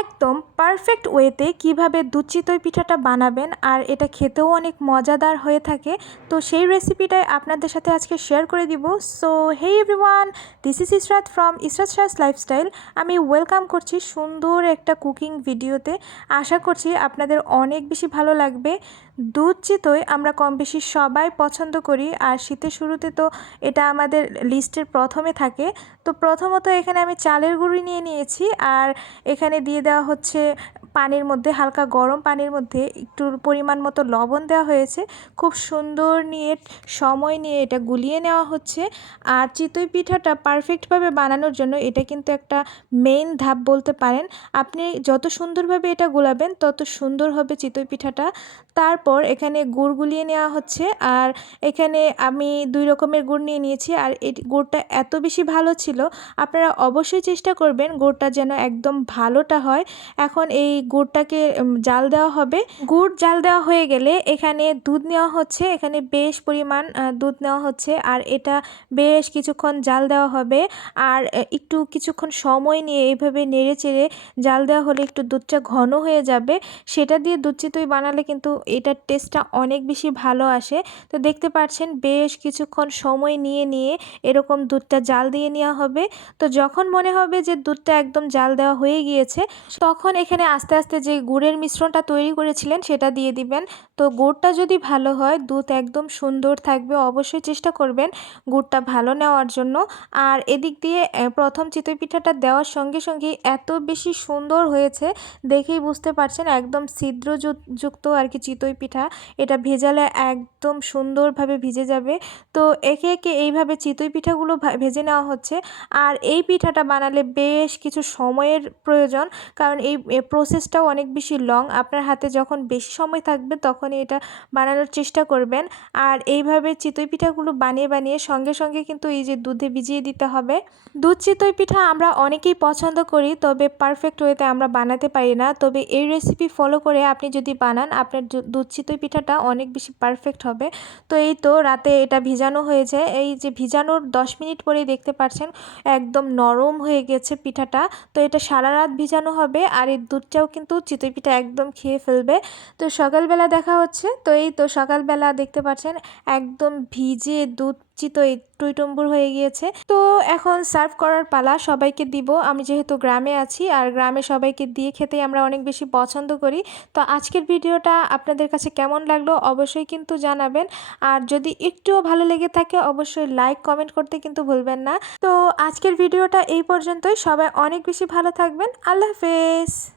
একদম পারফেক্ট ওয়েতে কীভাবে দুধ চিতই পিঠাটা বানাবেন আর এটা খেতেও অনেক মজাদার হয়ে থাকে। তো সেই রেসিপিটাই আপনাদের সাথে আজকে শেয়ার করে দিব। So hey everyone this is Israt from Israt Shah's lifestyle আমি ওয়েলকাম করছি সুন্দর একটা কুকিং ভিডিওতে আশা করছি আপনাদের অনেক বেশি ভালো লাগবে। দুধ চিতই আমরা কম বেশি সবাই পছন্দ করি আর শীতের শুরুতে তো এটা আমাদের লিস্টের প্রথমে থাকে। তো প্রথমত এখানে আমি চালের গুঁড়ি নিয়ে নিয়েছি আর এখানে দিয়ে দেওয়া হচ্ছে পানির মধ্যে, হালকা গরম পানির মধ্যে একটু পরিমাণ মতো লবণ দেওয়া হয়েছে। খুব সুন্দর নিয়ে, সময় নিয়ে এটা গুলিয়ে নেওয়া হচ্ছে। আর চিতই পিঠাটা পারফেক্টভাবে বানানোর জন্য এটা কিন্তু একটা মেইন ধাপ বলতে পারেন। আপনি যত সুন্দরভাবে এটা গুলাবেন, তত সুন্দর হবে চিতই পিঠাটা। তারপর এখানে গুড় গুলিয়ে নেওয়া হচ্ছে। আর এখানে আমি দুই রকমের গুড় নিয়ে নিয়েছি। আর এই গুড়টা এত বেশি ভালো ছিল, আপনারা অবশ্যই চেষ্টা করবেন গুড়টা যেন একদম ভালোটা হয়। এখন এই গুড়টাকে জাল দেওয়া হবে। গুড় জাল দেওয়া হয়ে গেলে এখানে দুধ নেওয়া হচ্ছে। এখানে বেশ পরিমাণ দুধ নেওয়া হচ্ছে আর এটা বেশ কিছুক্ষণ জাল দেওয়া হবে। আর একটু কিছুক্ষণ সময় নিয়ে এইভাবে নেড়ে চেড়ে জাল দেওয়া হলে একটু দুধটা ঘন হয়ে যাবে। সেটা দিয়ে দুধ চিতই বানালে কিন্তু এটার টেস্টটা অনেক বেশি ভালো আসে। তো দেখতে পাচ্ছেন বেশ কিছুক্ষণ সময় নিয়ে নিয়ে এরকম দুধটা জাল দিয়ে নেওয়া হবে। তো যখন মনে হবে যে দুধটা একদম জাল দেওয়া হয়ে গিয়েছে, তখন এখানে আস্তে আস্তে আস্তে যে গুড়ের মিশ্রণটা তৈরি করেছিলেন সেটা দিয়ে দিবেন। তো গুড়টা যদি ভালো হয়, দুধ একদম সুন্দর থাকবে, অবশ্যই চেষ্টা করবেন গুড়টা ভালো নেওয়ার জন্য। আর এদিক দিয়ে প্রথম চিতই পিঠাটা দেওয়ার সঙ্গে সঙ্গে এত বেশি সুন্দর হয়েছে, দেখেই বুঝতে পারছেন একদম ছিদ্রযুক্ত আর কি চিতই পিঠা এটা ভেজালে একদম সুন্দরভাবে ভিজে যাবে। তো একে একে এইভাবে চিতই পিঠাগুলো ভেজে নেওয়া হচ্ছে। আর এই পিঠাটা বানালে বেশ কিছু সময়ের প্রয়োজন। কারণ এই প্রসেসটাও অনেক বেশি লং আপনার হাতে যখন বেশি সময় থাকবে, তখনই এটা বানানোর চেষ্টা করবেন। আর এইভাবে চিতই পিঠাগুলো বানিয়ে বানিয়ে সঙ্গে সঙ্গে কিন্তু এই যে দুধে ভিজিয়ে দিতে হবে। দুধ চিতই পিঠা আমরা অনেকেই পছন্দ করি, তবে পারফেক্ট ওয়েতে আমরা বানাতে পারি না। তবে এই রেসিপি ফলো করে আপনি যদি বানান, আপনার দুধ চিতই পিঠাটা অনেক বেশি পারফেক্ট হবে। তো এই তো রাতে এটা ভিজানো হয়েছে। এই যে ভিজানোর দশ মিনিট পরেই দেখতে পাচ্ছেন, একদম নরম হয়ে গেছে পিঠাটা। তো এটা সারা রাত ভিজানো হবে। আর এই দুধটাও কিন্তু চিতই পিঠা একদম খেয়ে ফেলবে। তো সকালবেলা দেখা হচ্ছে, তো এই তো সকালবেলা দেখতে পাচ্ছেন একদম ভিজে দুধ চিতই টুইটুম্বুর হয়ে গিয়েছে। তো এখন সার্ভ করার পালা সবাইকে দিব। আমি যেহেতু গ্রামে আছি আর গ্রামে সবাইকে দিয়ে খেতেই আমরা অনেক বেশি পছন্দ করি। তো আজকের ভিডিওটা আপনাদের কাছে কেমন লাগল অবশ্যই কিন্তু জানাবেন। আর যদি একটুও ভালো লেগে থাকে অবশ্যই লাইক, কমেন্ট করতে কিন্তু ভুলবেন না। তো আজকের ভিডিওটা এই পর্যন্তই। সবাই অনেক বেশি ভালো থাকবেন। আল্লাহ হাফেজ।